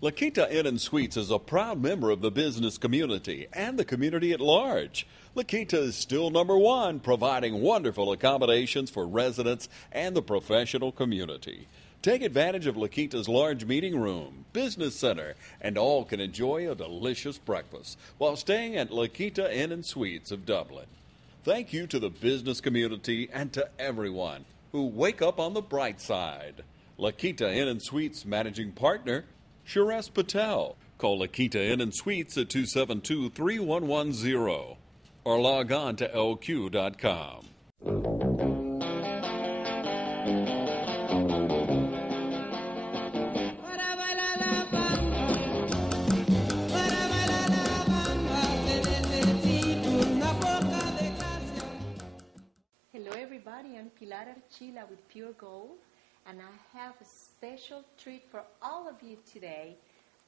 La Quinta Inn and Suites is a proud member of the business community and the community at large. La Quinta is still number one, providing wonderful accommodations for residents and the professional community. Take advantage of La Quinta's large meeting room, business center, and all can enjoy a delicious breakfast while staying at La Quinta Inn and Suites of Dublin. Thank you to the business community and to everyone who wake up on the bright side. La Quinta Inn and Suites Managing Partner, Suresh Patel. Call La Quinta Inn and Suites at 272-3110 or log on to lq.com. Hello everybody, I'm Pilar Archila with Pure Gold, and I have a special treat for all of you today.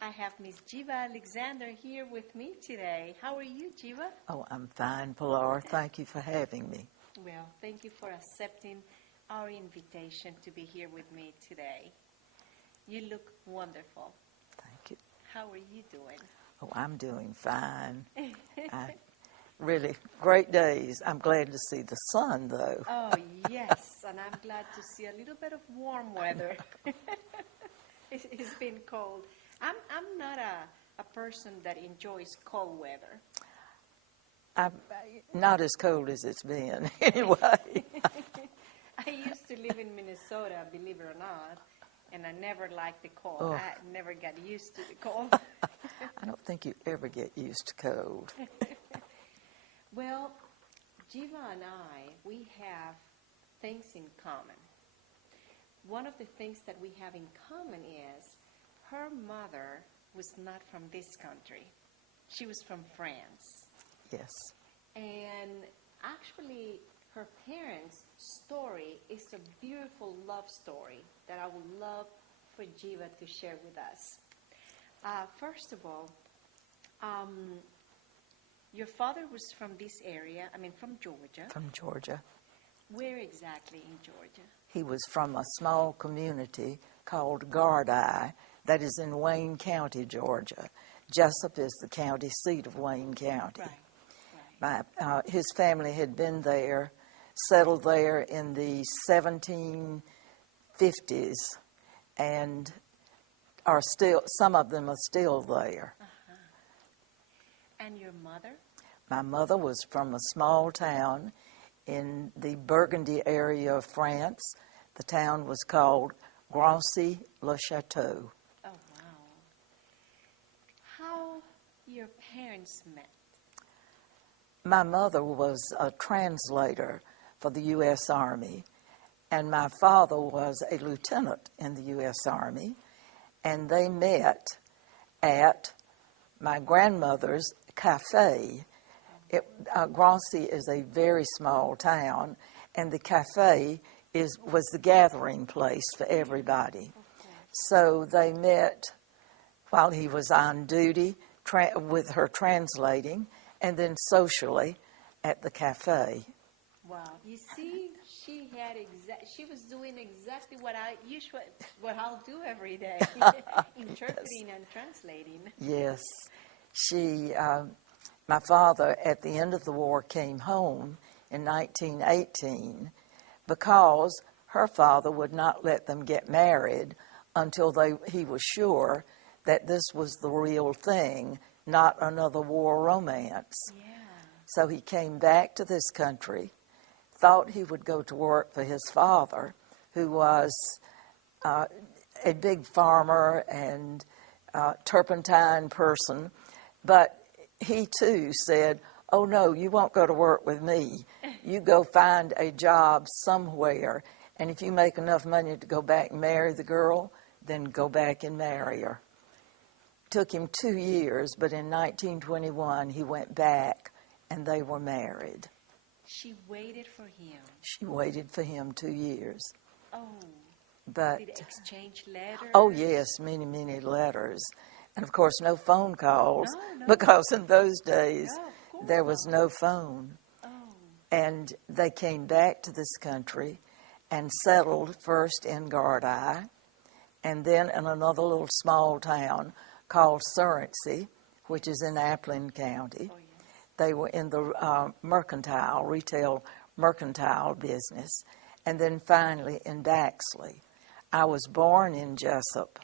I have Miss Geva Alexander here with me today. How are you, Geva? Oh, I'm fine, Pilar. Thank you for having me. Well, thank you for accepting our invitation to be here with me today. You look wonderful. Thank you. How are you doing? Oh, I'm doing fine. Really great days. I'm glad to see the sun, though. Oh, yes, and I'm glad to see a little bit of warm weather. It's been cold. I'm not a person that enjoys cold weather. I'm not as cold as it's been, anyway. I used to live in Minnesota, believe it or not, and I never liked the cold. Oh. I never got used to the cold. I don't think you ever get used to cold. Well, Geva and I, we have things in common. One of the things that we have in common is her mother was not from this country. She was from France. Yes. And actually, her parents' story is a beautiful love story that I would love for Geva to share with us. First of all, your father was from this area, from Georgia. From Georgia. Where exactly in Georgia? He was from a small community called Gardi that is in Wayne County, Georgia. Jessup is the county seat of Wayne County. Right. His family had been there, settled there in the 1750s, and are still. Some of them are still there. Uh-huh. And your mother? My mother was from a small town in the Burgundy area of France. The town was called Grancy-le-Château. Oh, wow. How your parents met? My mother was a translator for the U.S. Army, and my father was a lieutenant in the U.S. Army, and they met at my grandmother's cafe. Grancy is a very small town, and the cafe was the gathering place for everybody. Okay. So they met while he was on duty with her translating, and then socially at the cafe. Wow. You see, she was doing exactly what I'll do every day, interpreting and translating. Yes. My father, at the end of the war, came home in 1918 because her father would not let them get married until he was sure that this was the real thing, not another war romance. Yeah. So he came back to this country, thought he would go to work for his father, who was a big farmer and turpentine person, but he too said, "Oh no, you won't go to work with me. You go find a job somewhere, and if you make enough money to go back and marry the girl, then go back and marry her." Took him 2 years, but in 1921 he went back and they were married. She waited for him. She waited for him 2 years. Oh. But did they exchange letters? Oh yes, many, many letters. And of course no phone calls, No. because in those days No, of course there was not. no phone. Oh. And they came back to this country and settled first in Gardi and then in another little small town called Surrency, which is in Appling County. Oh, yes. They were in the retail mercantile business, and then finally in Daxley. I was born in Jessup,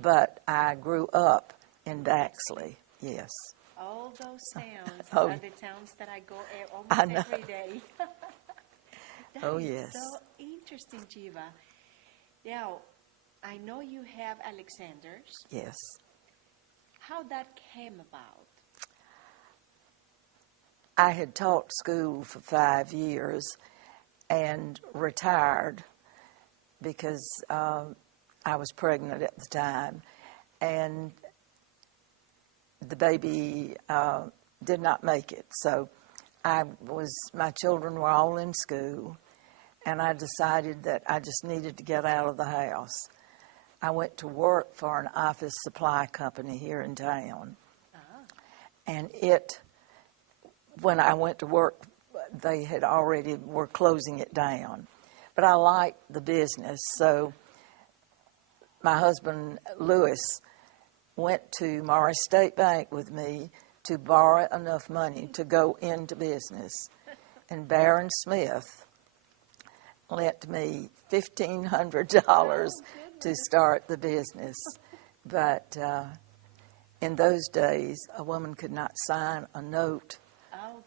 but I grew up in Daxley, yes. All those towns Oh, are the towns that I go I almost know. every day. That Oh, is yes. so interesting, Geva. Now, I know you have Alexander's. Yes. How that came about? I had taught school for 5 years and retired because I was pregnant at the time, and the baby did not make it. So my children were all in school, and I decided that I just needed to get out of the house. I went to work for an office supply company here in town, and when I went to work, they had already were closing it down. But I liked the business, so my husband, Lewis, went to Morris State Bank with me to borrow enough money to go into business. And Barron Smith lent me $1,500 to start the business. But in those days, a woman could not sign a note Oh,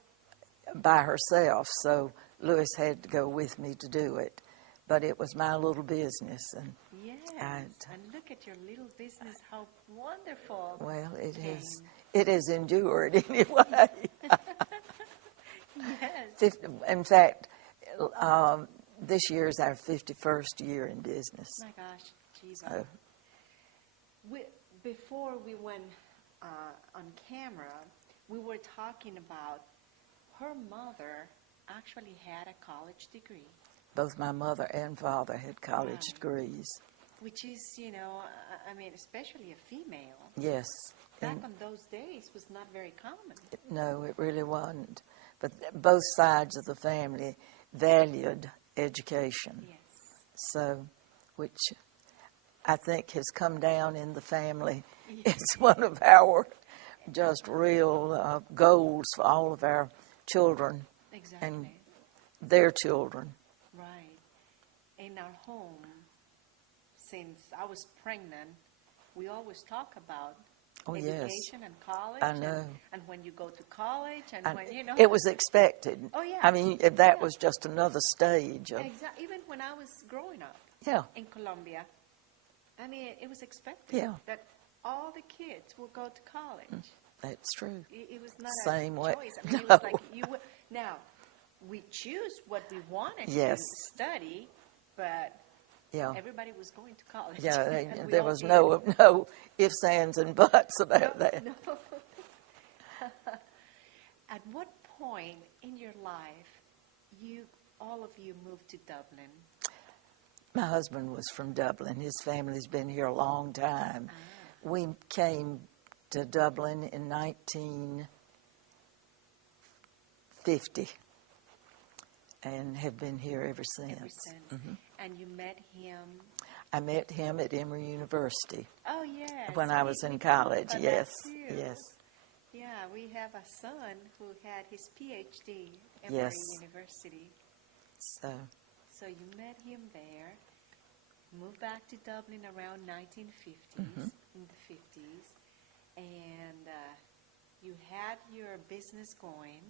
by herself, so Lewis had to go with me to do it. But it was my little business, and yes. and look at your little business, how wonderful. well, came. it has endured anyway. Yes. In fact, this year is our 51st year in business. My gosh, Geva. So, Before we went on camera, we were talking about her mother actually had a college degree. both my mother and father had college Right. degrees. Which is, I mean, especially a female. Yes. Back And on those days was not very common. no, it really wasn't. But both sides of the family valued education. Yes. So, which I think has come down in the family. Yes. It's one of our just real goals for all of our children Exactly. and their children. Right. In our home, since I was pregnant, we always talk about Oh, yes. education and college. I know. And when you go to college and And when, it was expected. Oh, yeah. I mean, that was just another stage of, Even when I was growing up yeah, in Colombia, I mean, it was expected Yeah. that all the kids will go to college. that's true. It was not Same a way. choice. I mean, it No. was like now, we choose what we wanted Yes. to study, but Yeah. everybody was going to college. Yeah, and we there all was did. no ifs, ands, and buts about that. No. At what point in your life all of you moved to Dublin? My husband was from Dublin. His family's been here a long time. We came to Dublin in 1950 and have been here ever since. Ever since. And you met him? I met him at Emory University Oh, yes. when I was in college. Yes, yes. Yeah, we have a son who had his PhD at Emory Yes. University. So, you met him there, moved back to Dublin around 1950s, in the 50s, and you had your business going,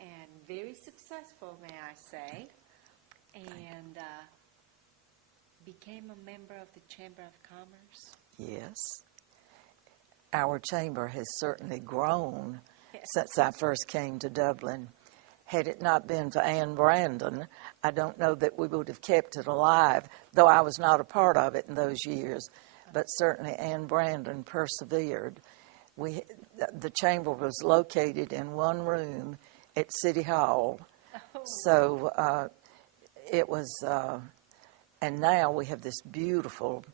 and very successful, may I say, and became a member of the Chamber of Commerce. yes. Our chamber has certainly grown since I first came to Dublin. Had it not been for Anne Brandon, I don't know that we would have kept it alive, though I was not a part of it in those years. But certainly Anne Brandon persevered. The chamber was located in one room at City Hall. So it was, and now we have this beautiful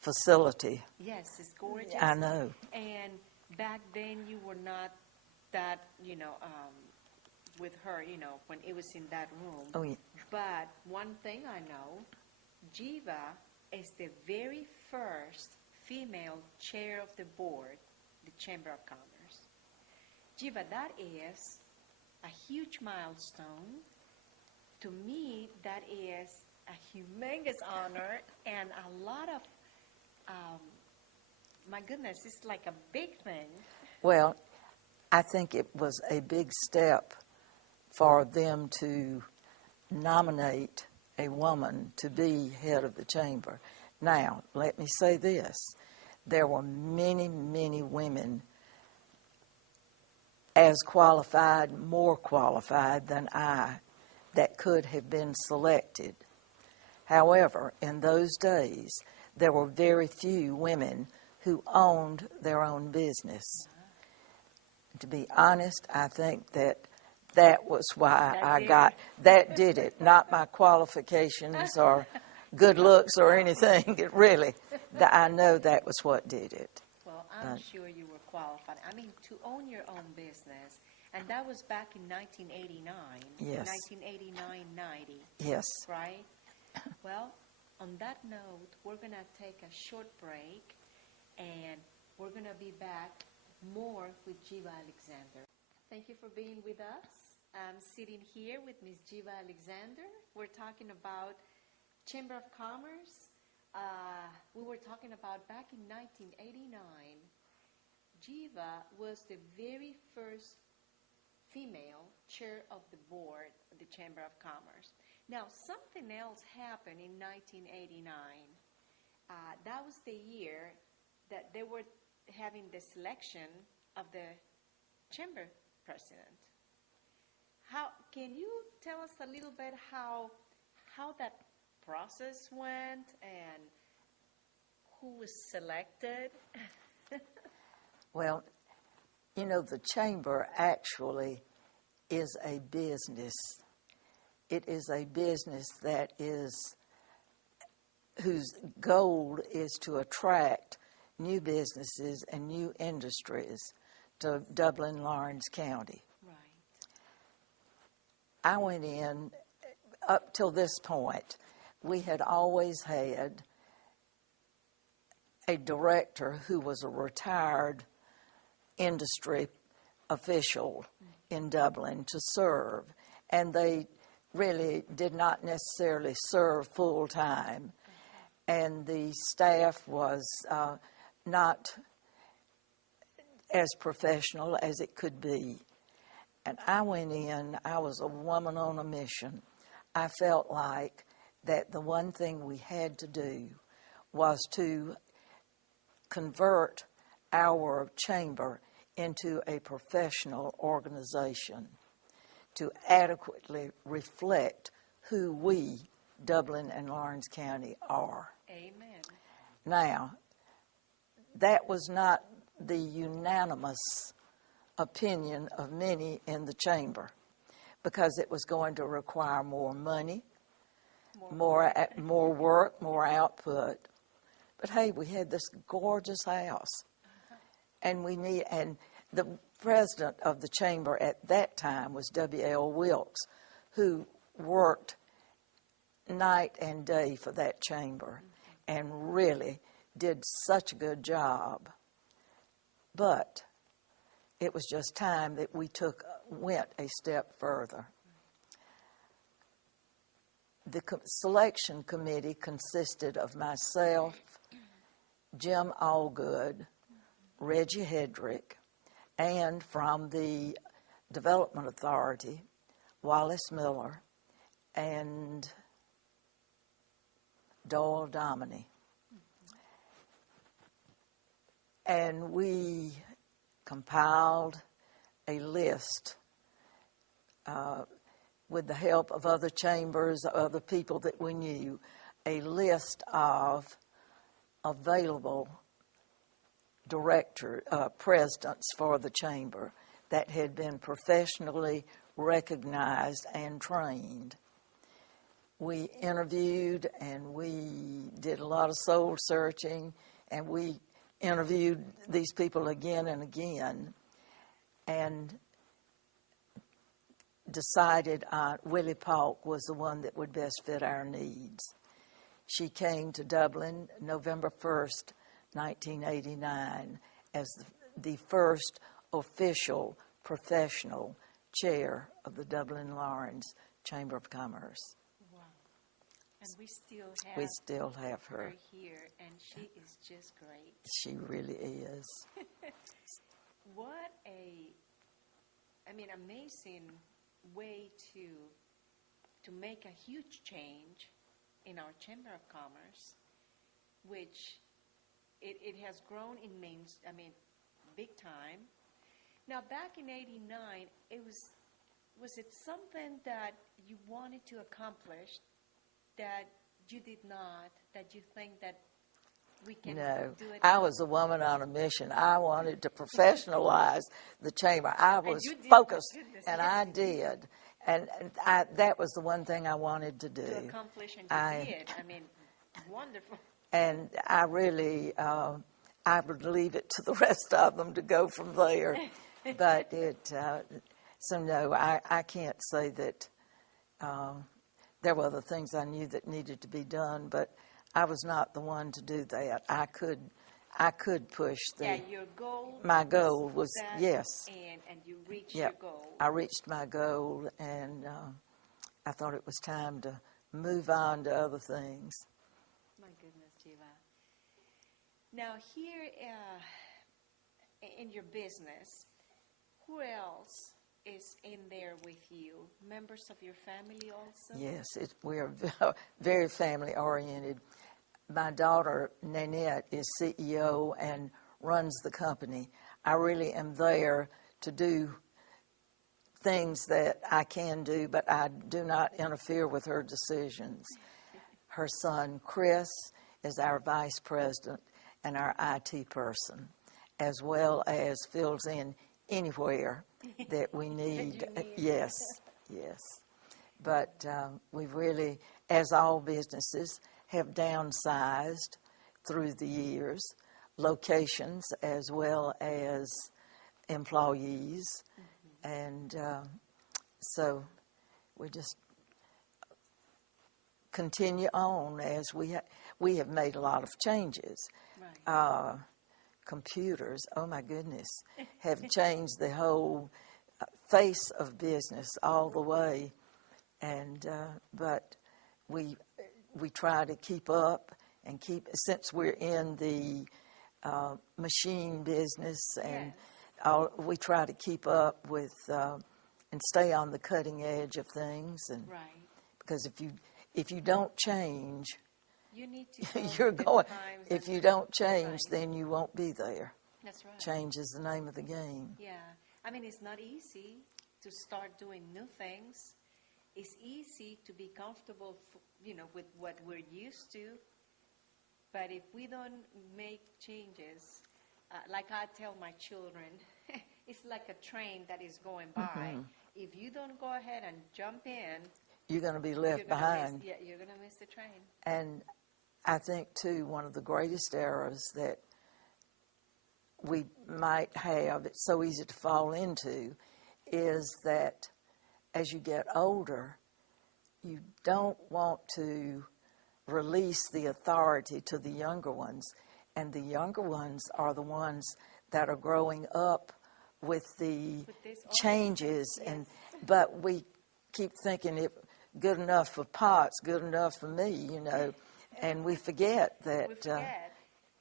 facility. Yes, it's gorgeous. I know. And back then you were not that, with her, when it was in that room. Oh, yeah. But one thing I know, Geva is the very first female chair of the board, the Chamber of Commerce. Geva, that is a huge milestone. To me, that is a humongous honor and a lot of, my goodness, it's like a big thing. Well, I think it was a big step for them to nominate a woman to be head of the chamber. Now, let me say this. There were many, many women as qualified, more qualified than I, that could have been selected. However, in those days, there were very few women who owned their own business. To be honest, I think that was why that did it, not my qualifications or good looks or anything. It really, I know that was what did it. Well, I'm sure you were qualified. I mean, to own your own business, and that was back in 1989. Yes. 1989-90. Yes. Right? Well, on that note, we're going to take a short break, and we're going to be back more with Geva Alexander. Thank you for being with us. I'm sitting here with Ms. Geva Alexander. We're talking about Chamber of Commerce. We were talking about back in 1989, Geva was the very first female chair of the board of the Chamber of Commerce. Now, something else happened in 1989. That was the year that they were having the selection of the chamber president. Can you tell us a little bit how that process went and who was selected? Well, you know, the chamber actually is a business. It is a business whose goal is to attract new businesses and new industries to Dublin, Lawrence County. Right. I went in, up till this point, we had always had a director who was a retired industry official in Dublin to serve, and they really did not necessarily serve full time, and the staff was not as professional as it could be. And I went in, I was a woman on a mission. I felt like that the one thing we had to do was to convert our chamber into a professional organization to adequately reflect who we, Dublin and Lawrence County, are. Amen. Now, that was not the unanimous opinion of many in the chamber, because it was going to require more money, more work, more output. But hey, we had this gorgeous house, and the president of the chamber at that time was W.L. Wilkes, who worked night and day for that chamber and really did such a good job. But it was just time that we went a step further. The selection committee consisted of myself, Jim Allgood, Reggie Hedrick, and from the Development Authority, Wallace Miller and Doyle Dominy. And we compiled a list with the help of other chambers, other people that we knew, a list of available presidents for the chamber that had been professionally recognized and trained. We interviewed and we did a lot of soul searching, and we interviewed these people again and again, and decided Willie Paulk was the one that would best fit our needs. She came to Dublin November 1st, 1989, as the first official professional chair of the Dublin Lawrence Chamber of Commerce. Wow. And we still have her here, and she is just great. She really is. What amazing way to make a huge change in our Chamber of Commerce, which it has grown in big time. Now, back in '89, was it something that you wanted to accomplish that you did not, that you think that we can do it? I was a woman on a mission. I wanted to professionalize the chamber. I was you did, focused, goodness, and yes. I did. And that was the one thing I wanted to do. To accomplish, and you did. Wonderful. And I really, I would leave it to the rest of them to go from there. But so no, I can't say that there were other things I knew that needed to be done, but I was not the one to do that. I could push your goal. My goal was that, yes. And you reached your goal. I reached my goal, and I thought it was time to move on to other things. My goodness, Geva. Now here in your business, who else is in there with you? Members of your family also? Yes, we are very family-oriented. My daughter, Nanette, is CEO and runs the company. I really am there to do things that I can do, but I do not interfere with her decisions. Her son, Chris, is our vice president and our IT person, as well as fills in anywhere that we need. Yes. But we really, as all businesses, have downsized through the years, locations as well as employees. Mm-hmm. And so we just continue on as we have made a lot of changes. Right. Computers, oh my goodness, have changed the whole face of business all the way. And but we try to keep up and since we're in the machine business, and yes. We try to keep up with and stay on the cutting edge of things. And right. Because if you don't change, you need to you're going. If you don't change, right. then you won't be there. That's right. Change is the name of the game. Yeah, it's not easy to start doing new things. It's easy to be comfortable, with what we're used to. But if we don't make changes, like I tell my children, it's like a train that is going by. Mm-hmm. If you don't go ahead and jump in, you're going to be left behind. You're going to miss the train. And I think, too, one of the greatest errors that we might have, it's so easy to fall into, is that as you get older, you don't want to release the authority to the younger ones. And the younger ones are the ones that are growing up with the changes. Yes. But we keep thinking, if good enough for Potts, good enough for me, and we forget that. We forget.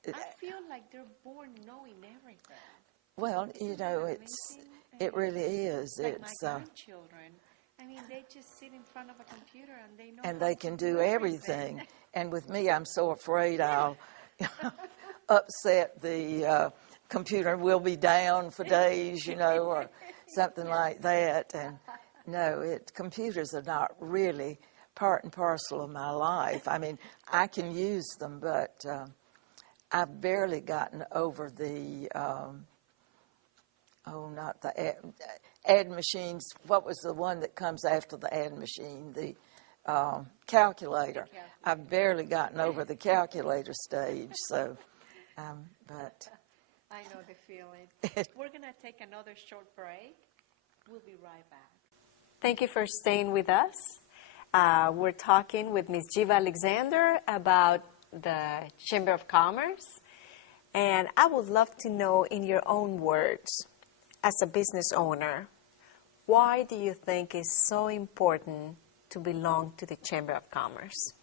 I feel like they're born knowing everything. Well, it really is. Like it's my grandchildren. They just sit in front of a computer and they know. And they can do everything. And with me, I'm so afraid I'll upset the computer and we'll be down for days, or something like that. And no, computers are not really part and parcel of my life. I can use them, but I've barely gotten over the, not the ad machines. What was the one that comes after the ad machine? The calculator. I've barely gotten over the calculator stage. So, but I know the feeling. We're going to take another short break. We'll be right back. Thank you for staying with us. We're talking with Ms. Geva Alexander about the Chamber of Commerce. And I would love to know, in your own words, as a business owner, why do you think it's so important to belong to the Chamber of Commerce?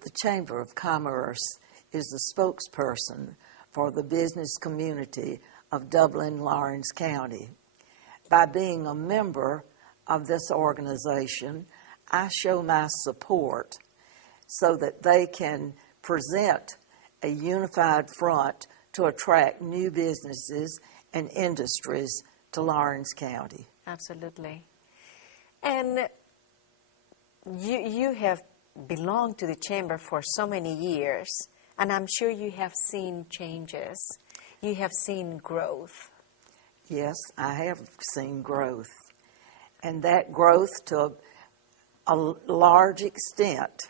The Chamber of Commerce is the spokesperson for the business community of Dublin-Lawrence County. By being a member of this organization, I show my support so that they can present a unified front to attract new businesses and industries to Lawrence County. Absolutely. And you have belonged to the Chamber for so many years, and I'm sure you have seen changes. You have seen growth. Yes, I have seen growth. And that growth, to a large extent,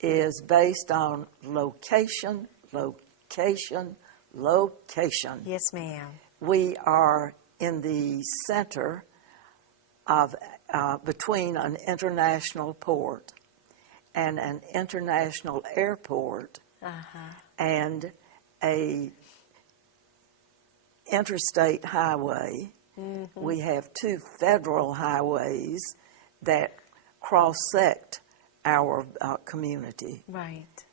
is based on location, location, location. Yes, ma'am. We are in the center of between an international port and an international airport and a interstate highway. Mm-hmm. We have 2 federal highways that cross-sect our community. Right.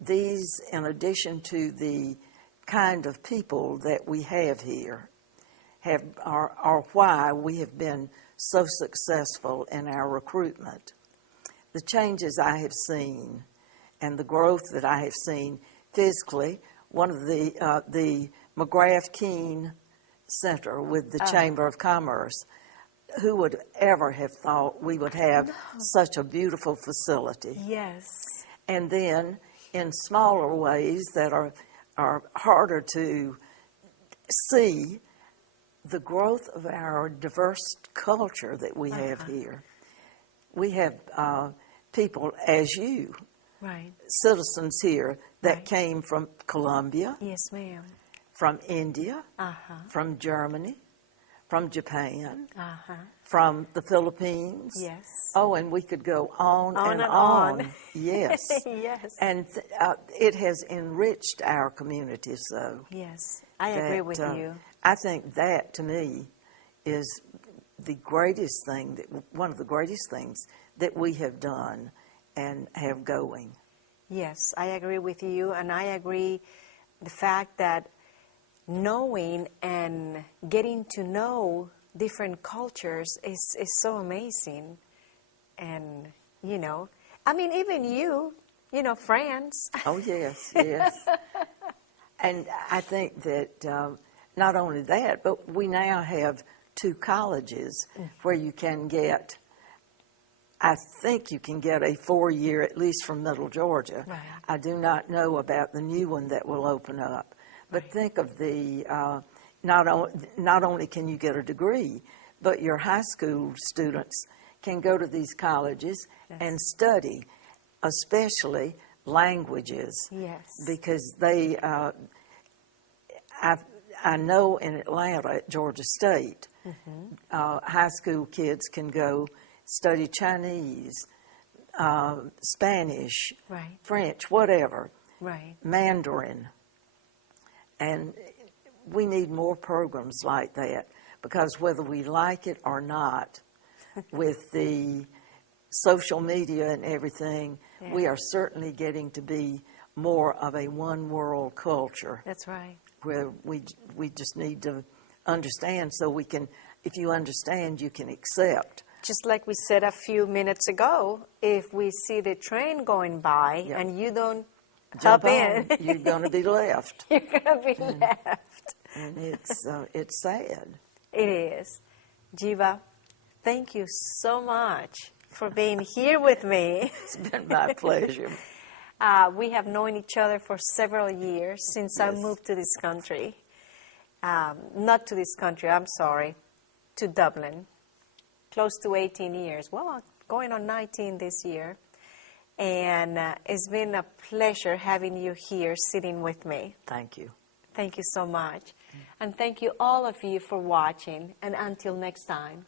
These, in addition to the kind of people that we have here, are why we have been so successful in our recruitment. The changes I have seen and the growth that I have seen physically, one of the McGrath-Keene Center with the Chamber of Commerce, who would ever have thought we would have such a beautiful facility? Yes. And then in smaller ways that are harder to see, the growth of our diverse culture that we have here. We have people as you, right, citizens here that right, came from Colombia, yes, ma'am, from India, from Germany, from Japan, from the Philippines. Yes. Oh, and we could go on and on. Yes. Yes. And it has enriched our community so. Yes, I agree with you. I think that, to me, is the greatest thing, one of the greatest things that we have done and have going. Yes, I agree with you, and I agree the fact that knowing and getting to know different cultures is so amazing. And, you know, I mean, even you know, France. Oh, yes, yes. And I think that not only that, but we now have 2 colleges where you can get, I think you can get a 4-year, at least from Middle Georgia. Right. I do not know about the new one that will open up. But right, think of the, not only can you get a degree, but your high school students can go to these colleges yes, and study, especially languages. Yes. Because they, I know in Atlanta at Georgia State, high school kids can go study Chinese, Spanish, right, French, whatever, right, Mandarin. And we need more programs like that, because whether we like it or not, with the social media and everything, yeah, we are certainly getting to be more of a one-world culture. That's right. Where we just need to understand, so we can, if you understand, you can accept. Just like we said a few minutes ago, if we see the train going by yep, and you don't jump hop in, you're going to be left. You're going to be left. And it's sad. It is. Geva, thank you so much for being here with me. It's been my pleasure. We have known each other for several years since yes, I moved to this country. Not to this country, I'm sorry, to Dublin. Close to 18 years. Well, going on 19 this year. And it's been a pleasure having you here sitting with me. Thank you. Thank you so much. And thank you all of you for watching. And until next time.